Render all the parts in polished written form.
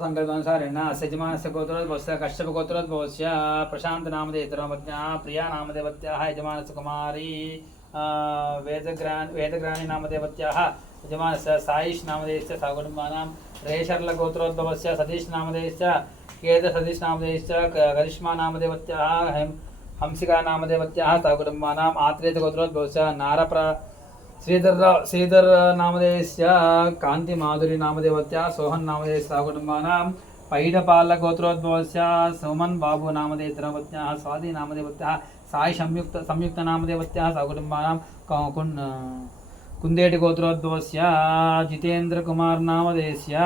संकल्पानुसारेण यजमानस्य गोत्रोद्भवस्य कश्यपगोत्रोद्भवस्य प्रशान्तनामदेवत्याः प्रियानामदेवत्याः यजमानस्य कुमारी वेदग्राणी नामदेवत्याः यजमानस्य साईश नामदेवस्य सकुटुम्बानां रेशर्लगोत्रोद्भवस्य सतीश नामदेवस्य केतसतीश नामदेवस्य करिष्मा नामदेवत्याः हंसिका नामदेवत्याः सकुटुम्बानाम् आत्रेयगोत्रोद्भवस्य श्रीधर नामदेवस्य कांति माधुरी नामदेवत्याः सोहन नामदेवस्य सकुटुम्बानां पैडपाल गोत्रोद्भवस्य सोमन बाबू नामदेवत्याः स्वाति नामदेवत्याः साई संयुक्त नामदेवत्याः सकुटुम्बानां कुंदेटी गोत्रोद्भवस्य जितेंद्र कुमार नामदेवस्य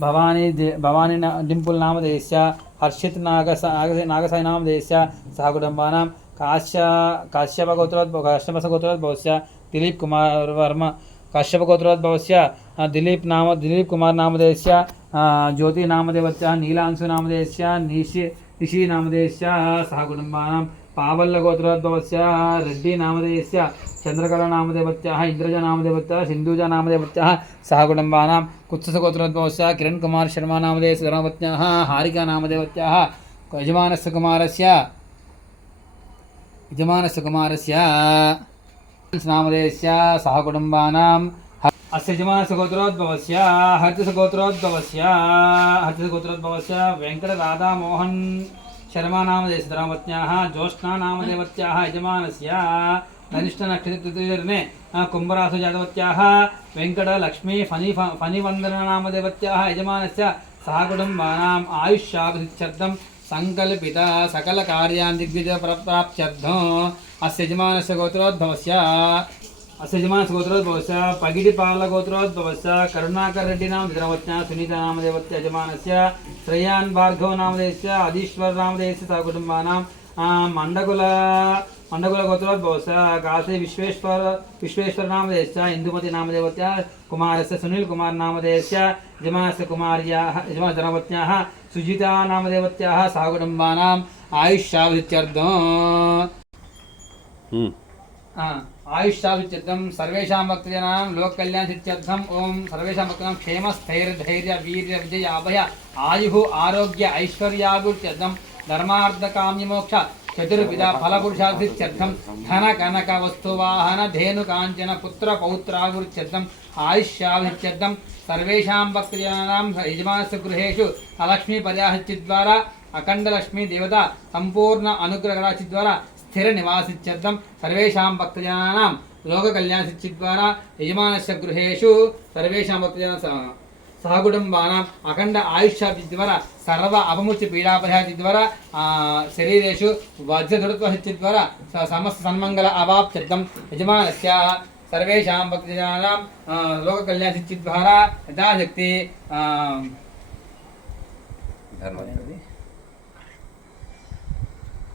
भवानी डिंपल नामदेवस्य हर्षित नागसाई नामदेवस्य सकुटुम्बानां काश्यप गोत्रोद्भवस्य दिलीप कुमार वर्मा काश्यप गोत्रोद्भवस्य दिलीप कुमार नामदेवस्य ज्योति नामदेवत्याः नीलांशु नामदेवस्य निशि नामदेवस्य सहकुटुम्बानां पावल्ल गोत्रोद्भवस्य रेड्डी नामदेवस्य चंद्रकला नामदेवत्याः इंद्रजा नामदेवत्याः सिंधुजा नामदेवत्याः सहकुटुम्बानां कुत्सस गोत्रोद्भवस्य किरण कुमार शर्मा नामदेवस्य धर्मपत्न्याः हारिका नामदेवत्याः यजमानस्य कुमारस्य नामदेवस्य सहकुटुम्बानां अस्य यजमानस्य गोत्रोद्भवस्य हर्षगोत्रोद्भवस्य वेंकट राधा मोहन शर्मा नामदेवस्य धर्मपत्न्याः ज्योत्स्ना नामदेवत्याः यजमानस्य धनिष्ठ नक्षत्रे कुंभरासु जातवत्याः वेंकट लक्ष्मी फणिवंदन नामदेवत्याः यजमानस्य सहकुटुम्बानाम् आयुष्याभिवृद्ध्यर्थं संकल्पित सकल कार्यान् दिग्विजय प्राप्त्यर्थम् अस्य यजमानस्य गोत्रोद्भवस्य पगिडिपाल गोत्रोद्भवस्य करुणाकर रेड्डी नामदेवत्याः सुनीता नामदेवत्याः यजमानस्य श्रेयान भार्गव नामदेवस्य अधीश्वर नामदेवस्य सहकुटुम्बानां मंडकुल गोत्रोद्भवस्य काशी विश्वेश्वर नामदेवस्य इंदुमती नामदेवत्याः कुमारस्य सुनील कुमार नामदेवस्य यजमानस्य धर्मपत्न्याः सुजिता नामदेवत्याः सहकुटुम्बानाम् आयुष्याभिवृद्ध्यर्थं सर्वेषां भक्तजनां लोककल्याणसिद्ध्यर्थं ओं सर्वेषां भक्तानां क्षेम स्थैर्य धैर्य वीर्य विजय अभय आयुः आरोग्य ऐश्वर्याभिवृद्ध्यर्थं धर्मार्थ काम्य मोक्ष चतुर्विधा फलपुरुषाभिवृद्ध्यर्थं धन कनक वस्तुवाहन धेनु कांचन पुत्र पौत्राभिवृद्ध्यर्थं आयुष्याभिवृद्ध्यर्थं सर्वेषां भक्तजनानां यजमानस्य गृहेषु अलक्ष्मी पर्याहचिद्वारा अखंड लक्ष्मी देवता संपूर्ण अनुग्रहराशिद्वारा स्थिर निवासित्यर्थं सर्वेषां भक्तजनानां लोककल्याणसिद्धिद्वारा यजमानस्य गृहेषु सर्वेषां भक्तजनानां सहकुटुम्बानाम् अखंड आयुष्याद्वारा सर्व अपमुच्य पीडापरिहारद्वारा शरीरेषु वज्रदृत्वसिद्धिद्वारा समस्त सन्मंगल अवाप्त्यर्थं यजमानस्य सर्वेषां भक्तजनानां लोककल्याणसिद्धिद्वारा यथाशक्ति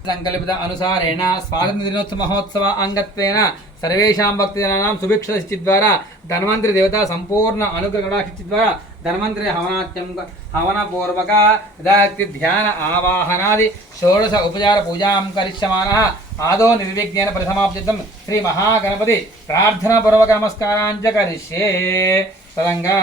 संकल्पित अनुसारेण स्वातंत्र्य दिनोत्सव महोत्सव अंगत्वेन सर्वेषां भक्तजनानां सुभिक्षसिद्धिद्वारा धन्वन्तरि देवता संपूर्ण अनुग्रहकटाक्षसिद्धिद्वारा धन्वन्तरि हवनपूर्वक यथाशक्ति ध्यान आवाहनादि षोडश उपचार पूजां करिष्यमाणः आदौ निर्विघ्नेन परिसमाप्त्यर्थं श्री महागणपति प्रार्थनापूर्वक नमस्कारान् च करिष्ये तदङ्गा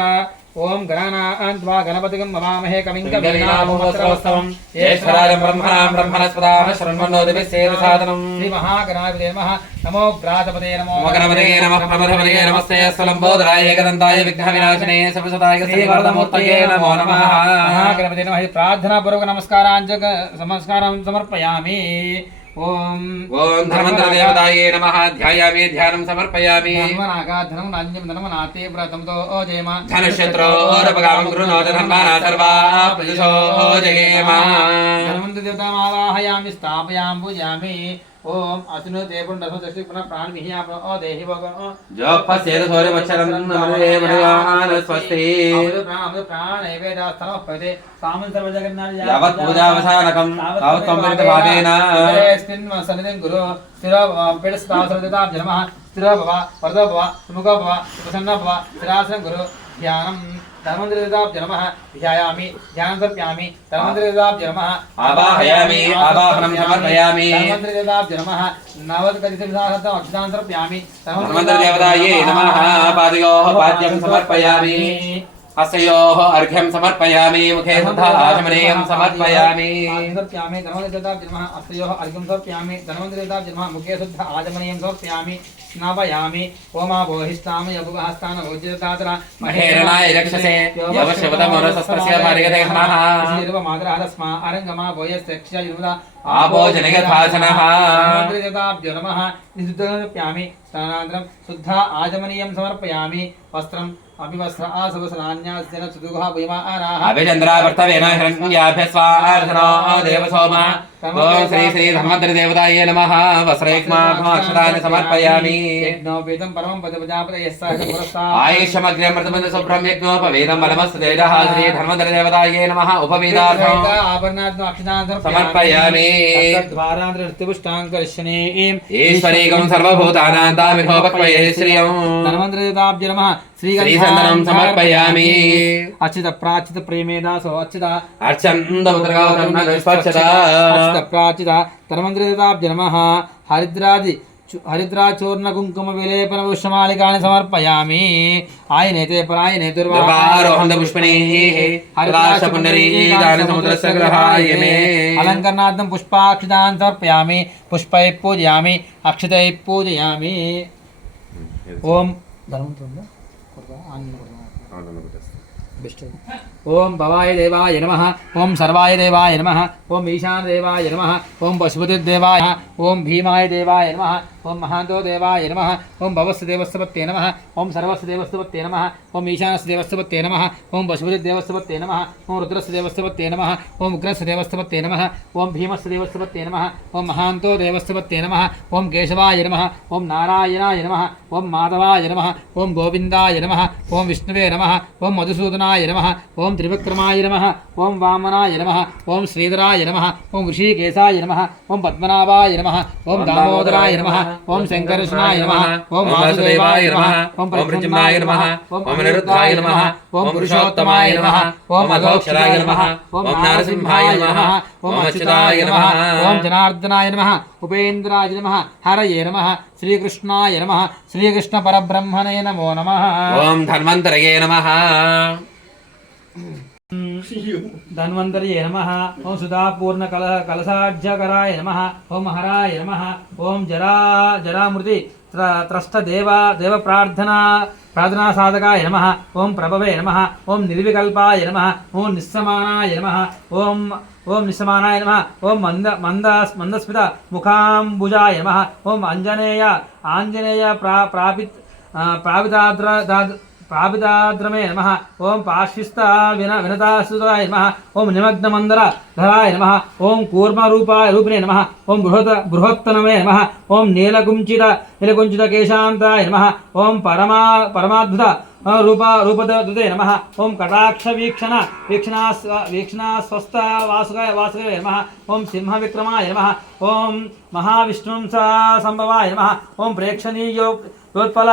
ओम गणानान्त्वा गणपतिं ममामहे कविं कवीनामुपस्रवस्तवं येश्वराय ब्रह्मणस्पदाः शृण्वन्नोतिभिस्सेदसादनं श्री महागणाधिपते नमः नमो व्रातपते नमो गणपते नमः प्रमथपते नमस्ते स्वलम्बोदराय एकदन्ताय विघ्नविनाशिने सर्वसदाय श्रीवरदमूर्तये नमो नमः महागणपते नमः प्रार्थनापूर्वक नमस्कारान् समर्पयामि ओम धर्मंतर देवताये नमः ध्यायामि ध्यानं समर्पयामि धर्मनागाधनं राज्यं धर्मनाते व्रतं तो जयमा धनुष्यत्रोरपगामं गृह्णोत धर्माना सर्वा प्रयुषो जयेम धर्मंतर देवतामावाहयामि स्थापयामि पूजयामि ओम असुनो देवुंडसो पुनः प्राण विहिया देहि भगवान जो पसेर सोरे मच्छरं नमरे भगवान स्वस्ति प्राण एवेदा स्थलो पदे सामन सर्व जगन्नाथ यावत् पूजावसानकं तावत् संपरित भावेन स्थिन् सन्निधिं गुरु स्थिर पेडस्तावसरदेता नमः स्थिर भव वरद भव सुमुख भव प्रसन्न भव स्थिरासन गुरु ध्यानं धर्मन्द्रदेवताभ्यो नमः ध्यायामि ध्यानं समर्पयामि धर्मन्द्रदेवताभ्यो नमः आवाहयामि आवाहनं समर्पयामि धर्मन्द्रदेवताभ्यो नमः नवदकदिसहस्रम् अक्षतां समर्पयामि धर्मन्द्रदेवताये नमः पादयोः पाद्यं समर्पयामि अस्योः अर्घ्यं समर्पयामि मुखे सुधाचमनीयं समर्पयामि समर्पयामि धनवन्तदेवताभ्यो नमः अस्योः अर्घ्यं समर्पयामि धनवन्तदेवताभ्यो नमः मुखे शुद्ध आचमनीयं समर्पयामि स्नापयामि ओमापोहिष्ठाम यभुवहस्तान भोज्यदातरा महेरणाय रक्षसे यवशवतमनसस्तस्य भार्गते नमः मातरहरस्मा अरङ्गमा भोयस्यक्ष्या युनुदा आपो जनयथासनः धनवन्तदेवताभ्यो नमः निरुद्धमर्पयामि स्नानानन्तरं शुद्ध आचमनीयं समर्पयामि वस्त्रम् अभिवस्त्र आसवसनान्यास्तेन सुदुघः भूयमानाः अभिचन्द्रावर्तवेन हिरण्याभ्यस्वार्धनो देवसोमा ॐ श्री श्री धन्वन्तरिदेवतायै नमः वस्त्रैक्माक्षतानि समर्पयामि यज्ञोपेतं परमं पदप्रजापतये सह पुरस्तात् आयुष्यमग्र्यमृतमन्तसुभ्रं यज्ञोपवीतं बलमस्तु तेजः श्री धन्वन्तरिदेवतायै नमः उपवीतार्थम् आभरणाद्नो अक्षतान् समर्पयामि द्वारान्तरपुष्टाङ्कर्षणे ईश्वरीकं सर्वभूतानां तामिहोपक्वये श्रियं धन्वन्तरिदेवताभ्यो नमः श्रीचन्दनं समर्पयामि अच्युत प्राचित प्रेमेदासो अच्युत अर्चन्दमुद्रगौतन्नस्पर्शता अच्युत प्राचित धन्वन्तरिदेवताभ्यो नमः हरिद्राचूर्ण कुङ्कुम विलेपन पुष्पमालिकानि समर्पयामि आयनेते परायने दुर्वारोहन्त पुष्पणेः हरिदाश पुण्डरीकानि समुद्रस्य ग्रहाय मे अलङ्करणार्थं पुष्पाक्षतान् समर्पयामि पुष्पैः पूजयामि अक्षतैः पूजयामि ओम ओम भवाय देवाय नमः ओम सर्वाय देवाय नमः ओम ईशान देवाय नमः ओम पशुपति देवाय ओम भीमाय देवाय नमः ओम महांतो देवाय नमः ओम भवस्य देवस्वत्ते नमः ओम सर्वस्य देवस्वत्ते नमः ओम ईशानस्य देवस्वत्ते नमः ओम पशुपति देवस्वत्ते नमः ओम रुद्रस्य देवस्वत्ते नमः ओम उग्रस्य देवस्वत्ते नमः ओम भीमस्य देवस्वत्ते नमः ओम महांतो देवस्वत्ते नमः ओम केशवाय नमः ओम नारायणाय नमः ओम माधवाय नमः ओम गोविंदाय नमः ओम विष्णुवे नमः ओम मधुसूदनाय नमः ओम त्रिविक्रमाय नमः ओम वामनाय नमः ओम श्रीधराय नमः ओम ऋषिकेशाय नमः ओम पद्मनाभाय नमः ओम दामोदराय नमः ओम शंकरकृष्णाय नमः ओम वासुदेवाय नमः ओम प्रद्युम्नाय नमः ओम अनिरुद्धाय नमः ओम पुरुषोत्तमाय नमः ओम अधोक्षराय नमः ओम नरसिंहाय नमः ओम अच्युताय नमः ओम जनार्दनाय नमः उपेन्द्राय नमः हरये नमः श्रीकृष्णाय नमः श्रीकृष्ण परब्रह्मणे नमो नमः ओम धन्वन्तरये नमः धन्वन्तरये नमः ओम सुधापूर्ण कलशाढ्यकराय नमः ओम हराय नमः ओम जरामृति त्रस्त देव प्रार्थना साधकाय नमः ओम प्रभवे नमः ओम निर्विकल्पाय नमः ओम निस्समानाय नमः ओम निस्समानाय नमः ओम मंदस्मित मुखाम्बुजाय नमः ओम आंजनेय प्रापिताद्रमे नमः ओम पार्श्विस्ता विनतासुताय नमः ओम निमग्नमंदर धराय नमः ओम कूर्मरूपिणे नमः ओम बृहत्तनमे नमः ओम नीलकुंचित केशान्ताय नमः ओम परमाद्भुत रूपदुते नमः ओम कटाक्ष वीक्षणा स्वस्थ वासुदेवे नमः ओम सिंह विक्रमाय नमः ओम महाविष्णुं संभवाय नमः ओम प्रेक्षणीयोत्पल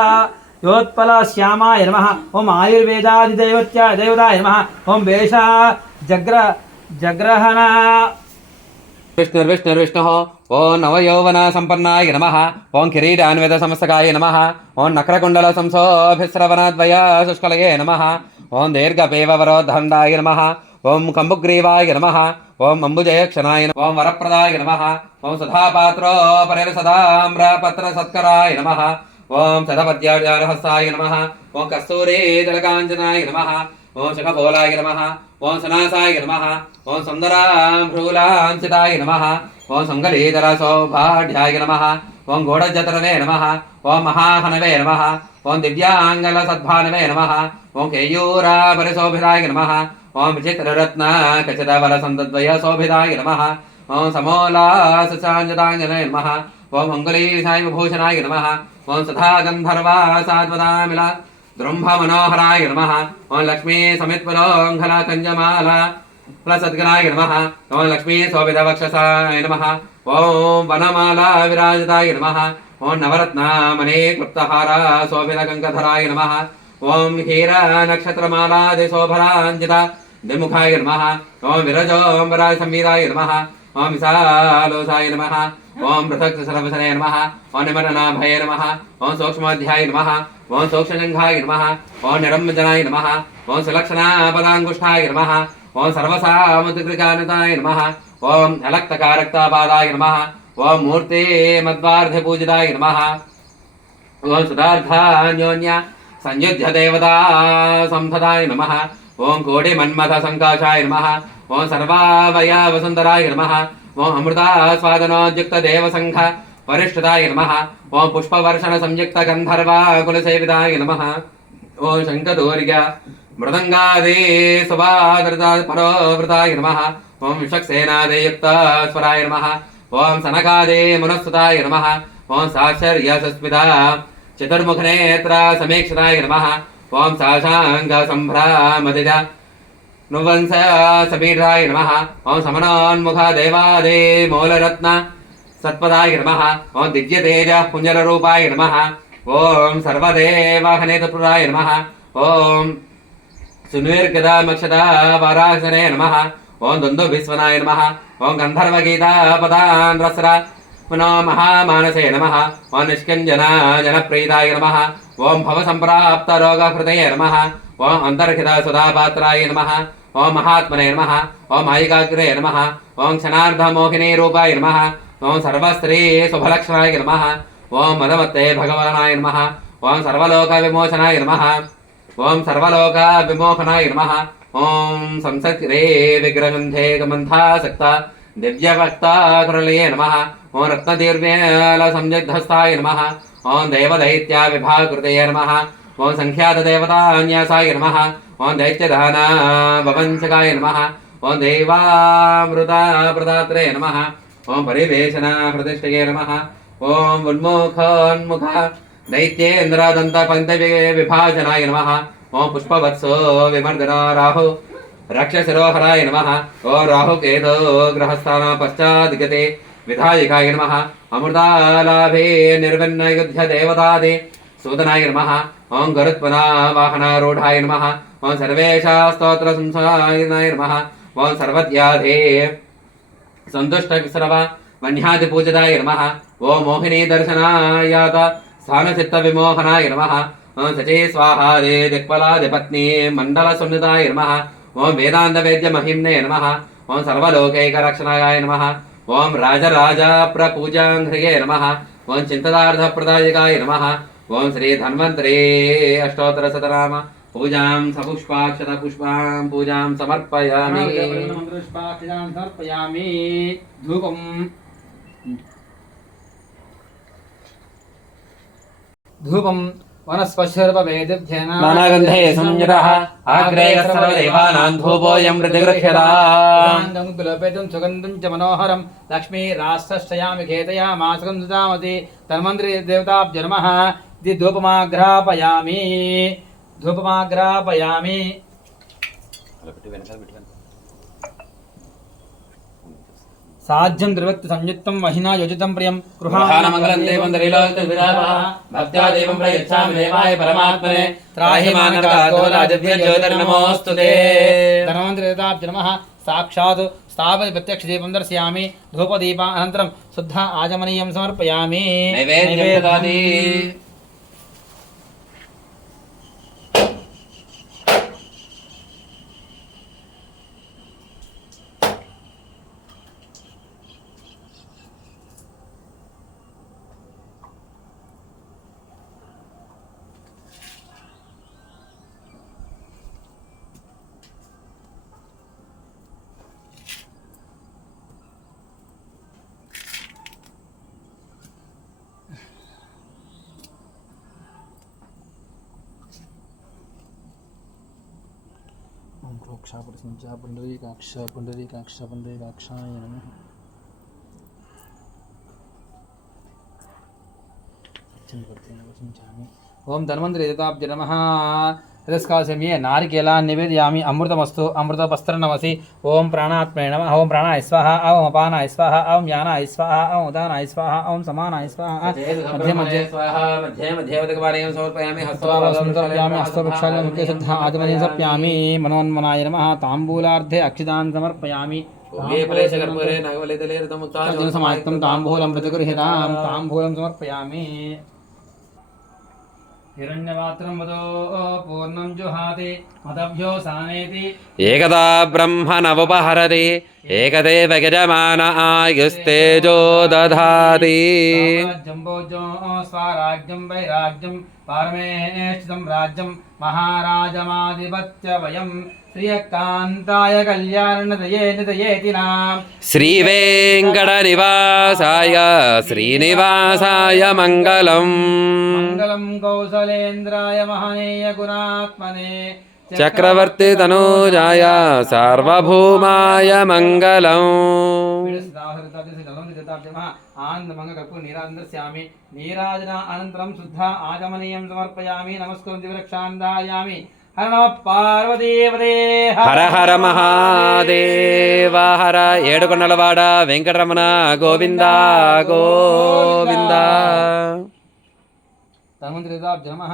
श्यामाय नमः ओम आयुर्वेदादिदेवताय नमः ओम वेशा जग्रहण विष्णुर्विष्णुर्विष्णुः ओम नवयौवन संपन्नाय नमः ओम किरीटान्वित समस्तकाय नमः ओम नखरकुण्डल संसोभिस्रवणद्वय शुष्कलये नमः ओम दीर्घपेववरोद्धण्डाय नमः ओम कम्बुग्रीवाय नमः ओम अम्बुजयक्षणाय नमः ओम वरप्रदाय नमः ओम सदापात्रो परिरसदाम्रपत्रसत्कराय नमः ओम सदपद्याहस्ताय नमः ओम कस्तूरी जलकाञ्चनाय नमः ओम शखपोलाय नमः ओम सनासाय नमः ओम सुन्दराम्भ्रूलांसिताय नमः ओम संगलीधरसौभाढ्याय नमः ओम घोडजतरवे नमः ओम महाहनवे नमः ओम दिव्यांगलसद्भानवे नमः ओम केयूरापरिशोभिताय नमः ओम विचित्ररत्न कचितवरसन्दद्वय शोभिताय नमः ओम समोलासचाञ्जताञ्जने नमः ओम अङ्गुलीसायविभूषणाय नमः ओम सदा गन्धर्वा सात्वतामिला द्रुम्भमनोहराय नमः ओम लक्ष्मी समित्पुलोङ्घला कञ्जमाला सद्गणाय नमः ओम लक्ष्मी शोभितवक्षसाय नमः ओम वनमाला विराजिताय नमः ओम नवरत्नामणि क्लुप्तहारा शोभितकङ्कधराय नमः ओम हीरा नक्षत्रमालादिशोभराञ्जिता द्विमुखाय नमः ओम विरजोऽम्बराय संवीराय नमः ओम विशालोसाय नमः ओम पृथक् सर्वसने नमः ओम निमरनाभये नमः ओम सूक्ष्माध्याय नमः ओम सूक्ष्मजङ्घाय नमः ओम निरञ्जनाय नमः ఓం సులక్షణా పదాంగుష్ఠాయ నమః ఓం సర్వసాముద్రికానుతాయ నమః ఓం అలక్తకారక్తాపాదాయ నమః ఓం మూర్తే మద్వార్ధ పూజితాయ నమః ఓం సుధార్థాన్యోన్య సంయుధ్య దేవతా సంపదాయ నమః ఓం కోటి మన్మథ సంకాశాయ నమః ఓం సర్వావయ వసుందరాయ నమః ఓం అమృతాస్వాదనోద్యుక్త దేవసంఘ వరిష్ఠతాయ నమః ఓం పుష్పవర్షణ సంయుక్త గంధర్వా కులసేవితాయ నమః ఓం శంఖదోర్య మృదంగాదే సుభాదృత పరోవృతాయ నమః ఓం విషక్సేనాదేయుక్త స్వరాయ నమః ఓం సనకాదే మునస్తుతాయ నమః ఓం సాక్షర్య సస్మిత చతుర్ముఖనేత్ర సమీక్షితాయ నమః ఓం సాశాంగ సంభ్రామదిజ నువంశ సమీరాయ నమః ఓం సమనోన్ముఖ దేవాదే మూలరత్న సత్పదాయ నమః ఓం దివ్యతేజ పుంజరరూపాయ నమః ఓం సర్వదేవాహనేతపురాయ నమః ఓం సునిర్గదామక్షదా వారాసనే నమః ఓం దుందుభిస్వనాయ నమః ఓం గంధర్వగీతా పదాన్ రసర మనో మహామానసే నమః ఓం నిష్కంజన జనప్రీతాయ నమః ఓం భవసంప్రాప్త రోగహృదయ నమః ఓం అంతర్హిత సుధాపాత్రాయ నమః ఓం మహాత్మనే నమః ఓం మాయికాగ్రే నమః ఓం క్షణార్ధమోహినీ రూపాయ నమః ఓం సర్వస్త్రీ శుభలక్షణాయ నమః ఓం మదమత్తే భగవానాయ నమః ఓం సర్వలోక విమోచనాయ నమః ఓం సర్వలోక విమోహనాయ నమః ఓం సంసక్రే విగ్రహంధే గమంధాసక్త దివ్యవక్తాకృలయే నమః ఓం రత్నదీర్వ్యాల సంయుద్ధస్థాయ నమః ఓం దేవదైత్య విభాకృతయే నమః ఓం సంఖ్యాత దేవతాన్యాసాయ నమః ఓం దైత్యదాన వవంశకాయ నమః ఓం దేవామృత ప్రదాత్రే నమః ఓం పరివేషణ ప్రతిష్టయే నమః ఓం ఉన్ముఖోన్ముఖ దైత్యేంద్రదంత పంత విభాజనాయ నమః ఓం పుష్పవత్సో విమర్దన రాహు రక్షశిరోహరాయ నమః ఓం రాహుకేతో గ్రహస్థాన పశ్చాద్గతే విధాయకాయ నమః అమృతాలాభే నిర్విన్నయుధ్య దేవతాదే సూదనాయ నమః ఓం గరుత్మనా వాహనారూఢాయ నమః ఓం సర్వేషా స్తోత్ర సంసాయనాయ నమః ఓం సర్వత్యాధే సంతుష్ట విశ్రవ వన్యాది పూజితాయ నమః ఓం మోహినీ దర్శనాయాత స్థానచిత్త విమోహనాయ నమః ఓం సచే స్వాహాదే దిక్పలాదిపత్ని మండల సున్నితాయ నమః ఓం వేదాంత వేద్య మహిమ్నే నమః ఓం సర్వలోకైకరక్షణాయ నమః ఓం రాజరాజ ప్రపూజాంఘ్రియే నమః ఓం చింతదార్థప్రదాయకాయ నమః ఓం శ్రీ ధన్వంతరే అష్టోత్తర శతనామ పూజాం సపుష్పాక్షత పుష్పాం పూజాం సమర్పయామి సమర్పయామి ధూపం ధూపం వనస్పశర్వవేదిభ్యేన నానాగంధే సంయుతః ఆగ్రే సర్వదేవానాం ధూపోయం ప్రతిగృహ్యతాం కులపేతం సుగంధం చ మనోహరం లక్ష్మీ రాష్ట్రశ్చయామి ఖేతయామాసకం సుధామతి ధన్వంతరి దేవతాభ్యో నమః ఇది ధూపమాగ్రాపయామి ధూపమాగ్రాపయామి సాధ్యం ద్రవక్తి సంయుక్తం మహినా యోజితం ప్రియం గృహాణమంగళం దేవం దరిలోకితం విరామః భక్త్యా దేవం ప్రయచ్ఛామి దేవాయ పరమాత్మనే త్రాహి మానవకాతో రాజవ్యజ్యోతిర్నమోస్తుతే ధన్వంతరి దేవతాభ్యో నమః సాక్షాత్ స్థాపయ ప్రత్యక్ష దీపం దర్శయామి ధూపదీప అనంతరం శుద్ధ ఆచమనీయం సమర్పయామి నైవేద్యం దదాతి ఓం ప్రోక్షాపరిసించ పుండరీకాక్ష పుండరీకాక్ష పుండరీకాక్షాయ నమః ఓం ధన్వంతరి దేవతాభ్యో నమః తిరస్కారసమయే నారికేలాన్ని నివేదయామి అమృతమస్తు అమృతపస్త్రనమసి ఓం ప్రాణాత్మనే నమః ఓం ప్రాణాయ స్వాహ ఓం అపానాయ స్వాహ ఓం యానాయ స్వాహ ఓం ఉదానాయ స్వాహ ఓం సమానాయ స్వాహ మధ్య మధ్య మధ్య మధ్యవదకపాణీయం సమర్పయామి హస్తవాసంతర్పయామి హస్తవృక్షాలను ముఖ్య సిద్ధ ఆదిమనీయం సమర్పయామి మనోన్మనాయ నమః తాంబూలార్థే అక్షితాన్ సమర్పయామి సమాయుక్తం తాంబూలం ప్రతిగృహ్యతాం తాంబూలం సమర్పయామి हिरण्यपात्रं वदो पूर्णं जुहाति मतभ्यो सानेति एकदा ब्रह्मणमुपहरति एकदेव यजमान आयुस्तेजो दधाति राज्यं भोजो स्वाराज्यं वैराज्यं पारमेष्ठितं राज्यं महाराजमाधिपत्य वयं श्रियकान्ताय कल्याणदये निदयेति नाम श्रीवेङ्कटनिवासाय श्रीनिवासाय मङ्गलम् मङ्गलं कौसलेन्द्राय महनीय गुणात्मने चक्रवर्ती तनूजाय सार्वभौमाय मङ्गलम् आनन्दमङ्गकर्पूरनीराजनस्यामि नीराजना अनन्तरं शुद्ध आचमनीयं समर्पयामि नमस्कुर्वन् दिवरक्षान्दायामि हर नमः पार्वतीपते हर हर महादेव हर ఏడుకొండలవాడ వెంకటరమణ గోవింద గోవింద धन्वन्तरिताब्ज नमः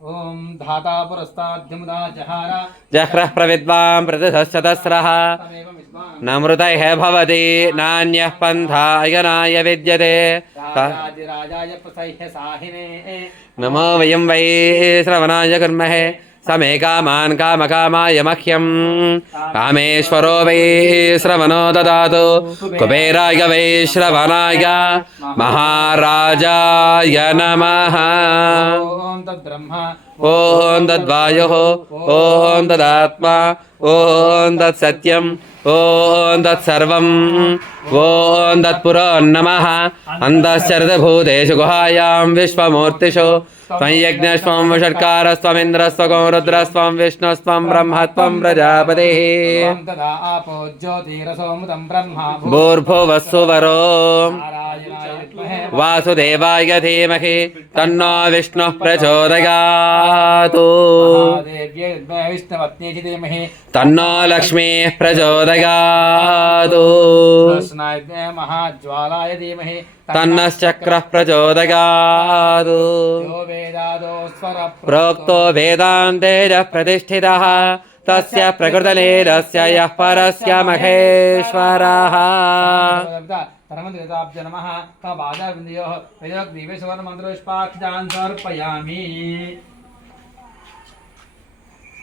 ओम धाता पुरस्ताद्यमुदा जहार जह्रः प्रविद्वां प्रतिशतस्रः तमेव विद्वान् नमृतैः भवति नान्यः पन्थायनाय विद्यते राजाय प्रसह्य साहिने नमो वयं वै श्रवणाय कुर्महे समे कामान् कामकामाय मह्यं कामेश्वरो वै श्रवणो ददातु कुबेराय वै श्रवणाय महाराजाय नमः ओम तद्ब्रह्म ॐ तद्वायुः ॐ तदात्मा ॐ तत्सत्यम् ॐ तत्सर्वम् ॐ तत्पुरो नमः अन्तश्चरदभूतेषु गुहायां विश्वमूर्तिषु त्वं यज्ञस्त्वं षट्कारस्त्वमिन्द्रस्त्वं रुद्रस्त्वं विष्णुस्त्वं ब्रह्मत्वं प्रजापतिः ओम तदा आपो ज्योतिरसोमुदं ब्रह्मा भूर्भुवस्सुवरो नारायणाय विद्महे वासुदेवाय धीमहि तन्नो विष्णुः प्रचोदयात् महादेव्यै विद्महे विष्णुपत्न्यै च धीमहि तन्नो लक्ष्मीः प्रचोदयात् कृष्णाय विद्महे महाज्वालाय धीमहि तन्नश्चक्रः प्रचोदयात् यो वेदादो स्वर प्रोक्तो वेदान्तेजः प्रतिष्ठितः तस्य प्रकृतलीलस्य यः परस्य महेश्वरः धर्मदेवताभ्य नमः पादाबिन्दयोः वेदोक्तिवेशवर्णमन्त्रोष्पाक्षान् समर्पयामि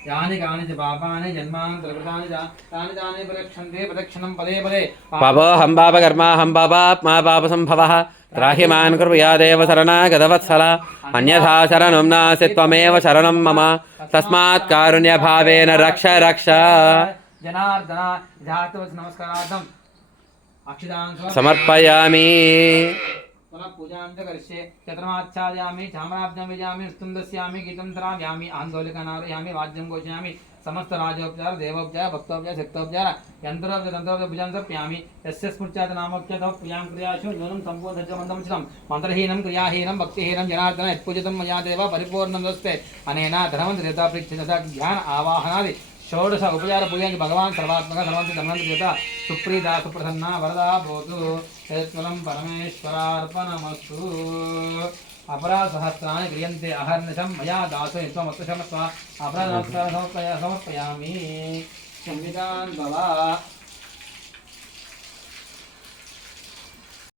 यानि कानि च पापानि जन्मान्तरकृतानि च तानि तानि प्रदक्षन्ते प्रदक्षिणं पदे पदे पापोऽहं पापकर्माहं पापात्मा पापसम्भवः त्राहि मान् कुर्यादेव शरणागतवत्सल अन्यथा शरणं नास्ति त्वमेव शरणं मम तस्मात् कारुण्यभावेन रक्ष रक्ष जनार्दन जातवत् नमस्कारार्थम् अक्षितान् समर्पयामि पुनः पूजां च करिष्ये चतुर्माच्छादयामि चामराब्जं विजामि स्तुं दस्यामि गीतं तराम्यामि आन्दोलिकानारयामि वाद्यं घोषयामि समस्त राजोपचार देवोपचार भक्तोपचार शक्तोपचार यन्त्रोपचार तन्त्रोपचार भुजां समर्पयामि यस्य स्मृत्यात् नामोपचार तव प्रियां क्रियाशु न्यूनं सम्पूर्णसज्जमन्दं मन्त्रहीनं क्रियाहीनं भक्तिहीनं जनार्दन यत्पूजितं मया देव परिपूर्णं दस्ते अनेन धनवन्तदेवता प्रीत्यता ज्ञान आवाहनादि षोडश उपचार पूजन भगवान सर्वात्मक सर्वंत धन्वंत देवता सुप्रीता सुप्रसन्ना वरदा भवतु यत्फलं परमेश्वरार्पणमस्तु अपराधसहस्राणि क्रियन्ते अहर्निशं मया दासो त्वमत्तशमस्व अपराधसहस्राणि समर्पयामि क्षम्यतां भव